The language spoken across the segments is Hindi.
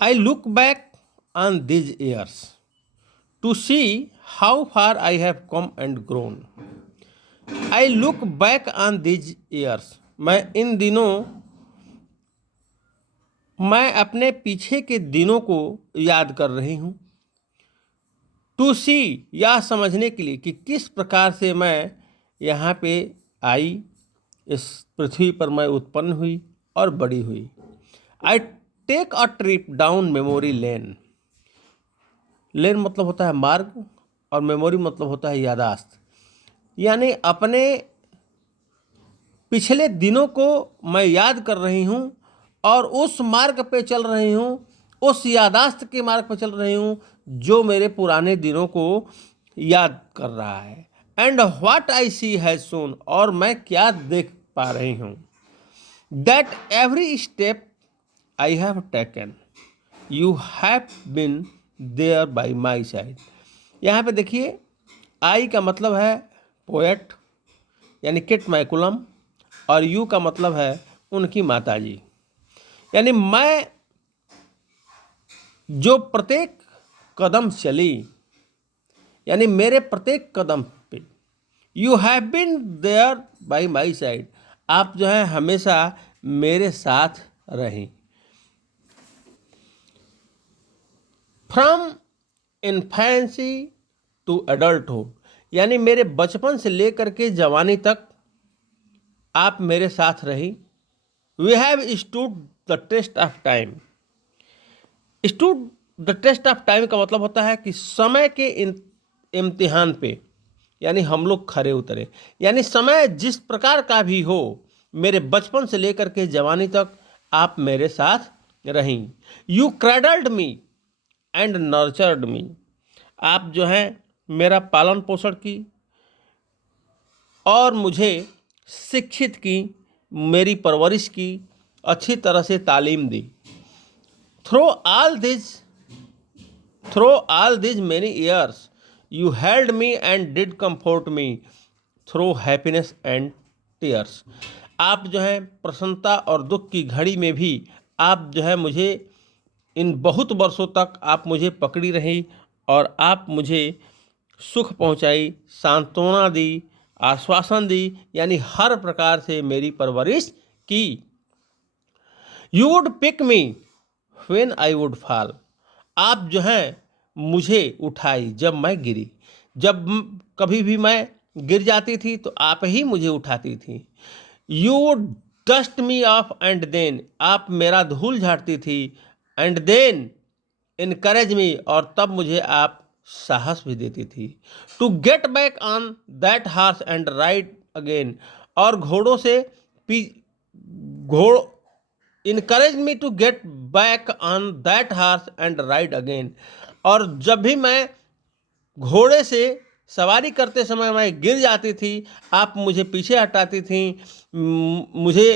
I look back on these years to see how far I have come and grown. I look back on these years. मैं अपने पीछे के दिनों को याद कर रही हूँ। टू सी, यह समझने के लिए कि किस प्रकार से मैं यहाँ पे आई, इस पृथ्वी पर मैं उत्पन्न हुई और बड़ी हुई। I take a trip down memory lane. Lane मतलब होता है मार्ग और मेमोरी मतलब होता है यादाश्त। यानी अपने पिछले दिनों को मैं याद कर रही हूँ और उस मार्ग पे चल रही हूँ, उस यादाश्त के मार्ग पे चल रही हूँ जो मेरे पुराने दिनों को याद कर रहा है। And what I see has shown, और मैं क्या देख पा रही हूँ। That every step I have taken you have been there by my side. यहाँ पे देखिए, आई का मतलब है पोएट यानी किट मैकुलम, और यू का मतलब है उनकी माताजी। यानी मैं जो प्रत्येक कदम चली, यानी मेरे प्रत्येक कदम पे you have been there by my side, आप जो है हमेशा मेरे साथ रहीं। फ्रॉम इन्फेंसी टू एडल्टहुड, यानी मेरे बचपन से लेकर के जवानी तक आप मेरे साथ रही। We have stood the test of time. Stood the test of time का मतलब होता है कि समय के इम्तिहान पे यानी हम लोग खरे उतरे। यानी समय जिस प्रकार का भी हो, मेरे बचपन से लेकर के जवानी तक आप मेरे साथ रहीं। You cradled me and nurtured me, आप जो हैं मेरा पालन पोषण की और मुझे शिक्षित की, मेरी परवरिश की, अच्छी तरह से तालीम दी। Through all this many years you held me and did comfort me through happiness and tears. आप जो है प्रसन्नता और दुख की घड़ी में भी आप जो है मुझे इन बहुत वर्षों तक आप मुझे पकड़ी रही और आप मुझे सुख पहुंचाई, सांत्वना दी, आश्वासन दी, यानी हर प्रकार से मेरी परवरिश की। You would pick me when I would fall, आप जो हैं मुझे उठाई जब मैं गिरी। जब कभी भी मैं गिर जाती थी तो आप ही मुझे उठाती थी। You would dust me off and then, आप मेरा धूल झाड़ती थी। एंड देन इनकरेज मी, और तब मुझे आप साहस भी देती थी। To get back on that horse and ride again, और घोड़ों से घोड़ encourage me to get back on that horse and ride again, और जब भी मैं घोड़े से सवारी करते समय मैं गिर जाती थी, आप मुझे पीछे हटाती थी, मुझे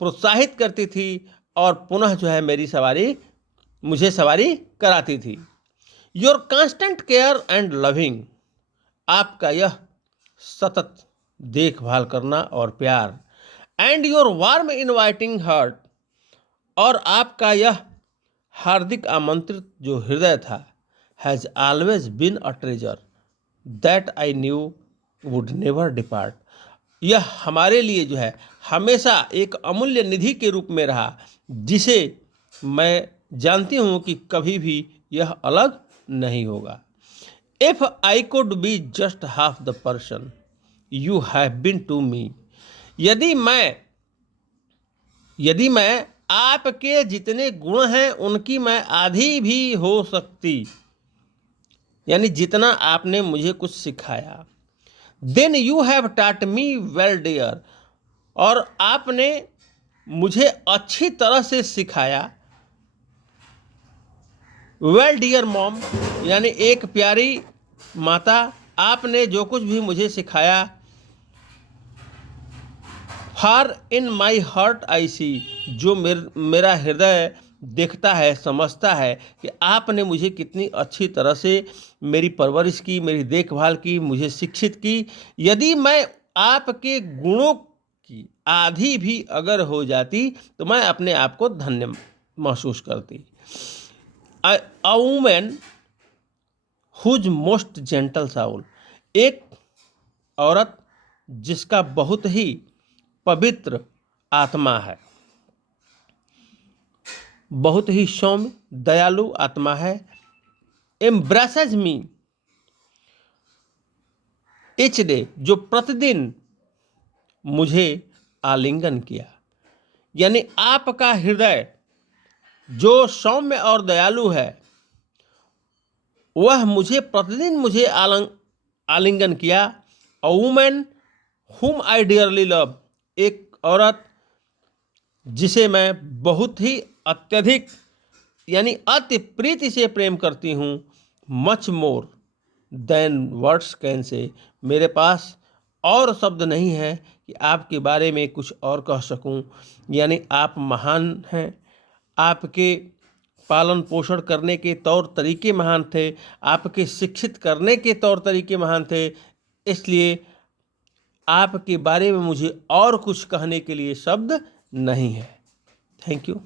प्रोत्साहित करती थी और पुनः जो है मुझे सवारी कराती थी। Your constant care and loving, आपका यह सतत देखभाल करना और प्यार। And your warm inviting heart, और आपका यह हार्दिक आमंत्रित जो हृदय था, has always been a treasure that I knew would never depart, यह हमारे लिए जो है हमेशा एक अमूल्य निधि के रूप में रहा, जिसे मैं जानती हूँ कि कभी भी यह अलग नहीं होगा। If I could be just half the person you have been to me, यदि मैं आपके जितने गुण हैं उनकी मैं आधी भी हो सकती, यानी जितना आपने मुझे कुछ सिखाया। Then you have taught me well dear, और आपने मुझे अच्छी तरह से सिखाया। वेल डियर मॉम, यानी एक प्यारी माता, आपने जो कुछ भी मुझे सिखाया। फार इन माई हार्ट आई सी, जो मेरा हृदय देखता है, समझता है कि आपने मुझे कितनी अच्छी तरह से मेरी परवरिश की, मेरी देखभाल की, मुझे शिक्षित की। यदि मैं आपके गुणों की आधी भी अगर हो जाती तो मैं अपने आप को धन्य महसूस करती। A woman whose most gentle soul, एक औरत जिसका बहुत ही पवित्र आत्मा है, बहुत ही सौम्य दयालु आत्मा है। एम्ब्रेसेज मी ईच डे, जो प्रतिदिन मुझे आलिंगन किया, यानी आपका हृदय जो सौम्य और दयालु है वह मुझे प्रतिदिन मुझे आलिंगन किया। अ वुमेन हुम आई डियरली लव, एक औरत जिसे मैं बहुत ही अत्यधिक यानी अति प्रीति से प्रेम करती हूँ। Much more than words can say, मेरे पास और शब्द नहीं है कि आपके बारे में कुछ और कह सकूं। यानी आप महान हैं, आपके पालन पोषण करने के तौर तरीके महान थे, आपके शिक्षित करने के तौर तरीके महान थे, इसलिए आपके बारे में मुझे और कुछ कहने के लिए शब्द नहीं है। Thank you.